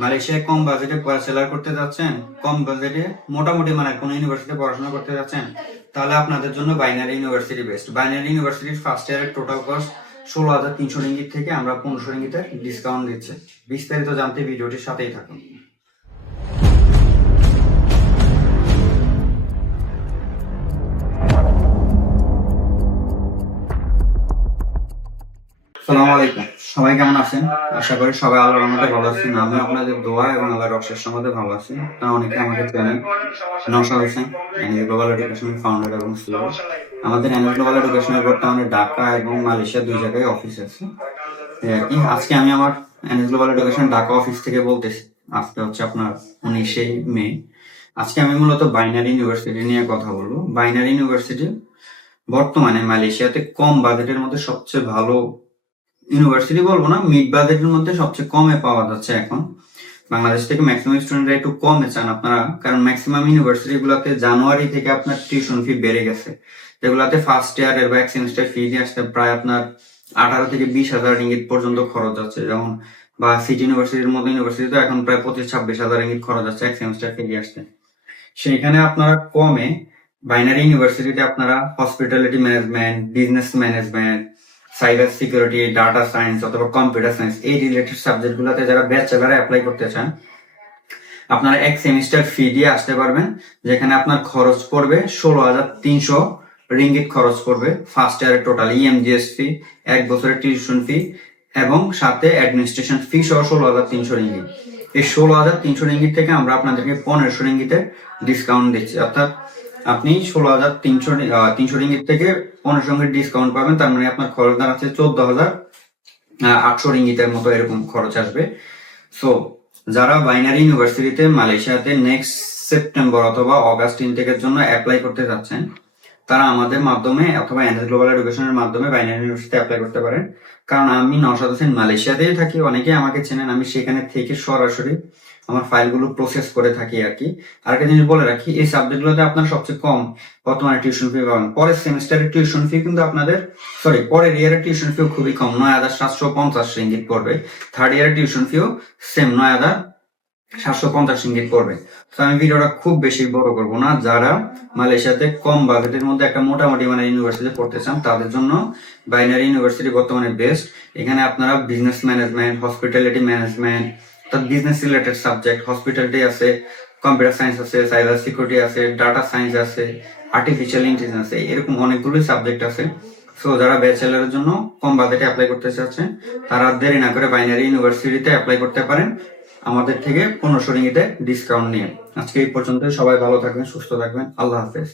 মালয়েশিয়ায় কম বাজেটে ব্যাচেলার করতে যাচ্ছেন, কম বাজেটে মোটামুটি মানে কোন ইউনিভার্সিটিতে পড়াশোনা করতে যাচ্ছেন, তাহলে আপনাদের জন্য বাইনারি ইউনিভার্সিটি বেস্ট। বাইনারি ইউনিভার্সিটির ফার্স্ট ইয়ারের টোটাল কস্ট 16,300 রিঙ্গিত থেকে আমরা 1500 রিঙ্গিতের ডিসকাউন্ট দিচ্ছি। বিস্তারিত জানতে ভিডিওটির সাথেই থাকুন। আসসালামু আলাইকুম, সবাই কেমন আছেন? আশা করি সবাই আল্লাহর রহমতে ভালো আছেন। আমি আপনাদের দোয়া এবং আল্লাহর অশেষ রহমতে ভালো আছি। আপনারা অনেকে আমাকে চেনেন। নওশাদ হোসেন, এনএস গ্লোবাল এডুকেশনের ফাউন্ডার এবং সিইও। আমাদের এনএস গ্লোবাল এডুকেশনের বর্তমানে ঢাকা এবং মালয়েশিয়া দুই জায়গায় অফিস আছে। আজকে আমি আমার NS global education Dhaka office থেকে বলতেছি। আজকে হচ্ছে আপনার 19শে মে। আজকে আমি মূলত বাইনারি ইউনিভার্সিটি নিয়ে কথা বলবো। বাইনারি ইউনিভার্সিটি বর্তমানে মালয়েশিয়াতে কম বাজেটের মধ্যে সবচেয়ে ভালো ইউনিভার্সিটি বলবো না, মিড বাজেটের মধ্যে সবচেয়ে কমে পাওয়া যাচ্ছে এখন। বাংলাদেশ থেকে ম্যাক্সিমাম স্টুডেন্টরা একটু কমে চান আপনারা, কারণ ম্যাক্সিমাম ইউনিভার্সিটি গুলাতে জানুয়ারি থেকে আপনার টিউশন ফি বেড়ে গেছে, যেগুলাতে ফার্স্ট ইয়ারের বা এক সেমিস্টার ফি দিয়ে আসতে প্রায় আপনার 18 থেকে 20,000 রিঙ্গিত পর্যন্ত খরচ আছে। যেমন বা সিটি ইউনিভার্সিটির মতো ইউনিভার্সিটি তো এখন প্রায় 25-26,000 রিঙ্গিত খরচ আছে এক সেমিস্টার ফি দিয়ে আসতে। সেইখানে আপনারা কমে বাইনারি ইউনিভার্সিটিতে আপনারা hospitality management, business management, cyber security, data science অথবা কম্পিউটার সায়েন্স এই রিলেটেড সাবজেক্ট গুলোতে যারা ব্যাচেলারে অ্যাপ্লাই করতে চান, আপনারা এক সেমিস্টার ফি দিয়ে আসতে পারবেন, যেখানে আপনার খরচ পড়বে 16,300 রিঙ্গিত খরচ পড়বে ফার্স্ট ইয়ারের টোটাল ইএমজিএস ফি, এক বছরের টিউশন ফি এবং সাথে অ্যাডমিনিস্ট্রেশন ফি সহ 16,300 রিঙ্গিত। এই 16,300 রিঙ্গিত থেকে আমরা আপনাদেরকে 1500 রিঙ্গিতের ডিসকাউন্ট দিচ্ছি। অর্থাৎ আপনি 16,300 রিঙ্গিত থেকে 1500 রিঙ্গিত ডিসকাউন্ট পাবেন। তার মানে আপনার খরচ দাঁড়াচ্ছে 14,800 রিঙ্গিতের মতো এরকম খরচ আসবে। সো যারা বাইনারি ইউনিভার্সিটিতে মালয়েশিয়াতে নেক্সট সেপ্টেম্বর অথবা অগাস্ট ইনটেকের জন্য অ্যাপ্লাই করতে যাচ্ছেন, তারা আমাদের মাধ্যমে অথবা এনএস গ্লোবাল এডুকেশনের মাধ্যমে বাইনারি ইউনিভার্সিটিতে অ্যাপ্লাই করতে পারেন। কারণ আমি নওশাদ হোসেন মালয়েশিয়াতেই থাকি, অনেকেই আমাকে চেনেন। আমি সেখানে থেকে সরাসরি আমার ফাইলগুলো প্রসেস করে থাকি আর কি। আরেকটা জিনিস বলে রাখি, এই সাবজেক্টগুলোতে আপনার সবচেয়ে কম বর্তমানে টিউশন ফি পাবেন। পরের সেমিস্টারের টিউশন ফি কিন্তু আপনাদের পরের ইয়ারের টিউশন ফিও খুবই কম, 9,750 রিঙ্গিত পড়বে। থার্ড ইয়ারের টিউশন ফিও সেম 9,750 রিঙ্গিত পড়বে। তো আমি ভিডিওটা খুব বেশি বড় করবো না। যারা মালয়েশিয়াতে কম বাজেটের মধ্যে একটা মোটামুটি মানে ইউনিভার্সিটি পড়তে চান, তাদের জন্য বাইনারি ইউনিভার্সিটি বর্তমানে বেস্ট। এখানে আপনারা business management, hospitality management, business related subject, hospitality আছে, কম্পিউটার সায়েন্স আছে, সাইবার সিকিউরিটি আছে, ডাটা সায়েন্স আছে, আর্টিফিশিয়াল ইন্টেলিজেন্স আছে, এরকম অনেকগুলোই সাবজেক্ট আছে। সো যারা ব্যাচেলারের জন্য কম বাজেটে অ্যাপ্লাই করতে চাচ্ছেন, তারা দেরি না করে বাইনারি ইউনিভার্সিটিতে অ্যাপ্লাই করতে পারেন আমাদের থেকে 1500 রিঙ্গিতে ডিসকাউন্ট নিয়ে। আজকে এই পর্যন্ত, সবাই ভালো থাকবেন, সুস্থ থাকবেন, আল্লাহ হাফেজ।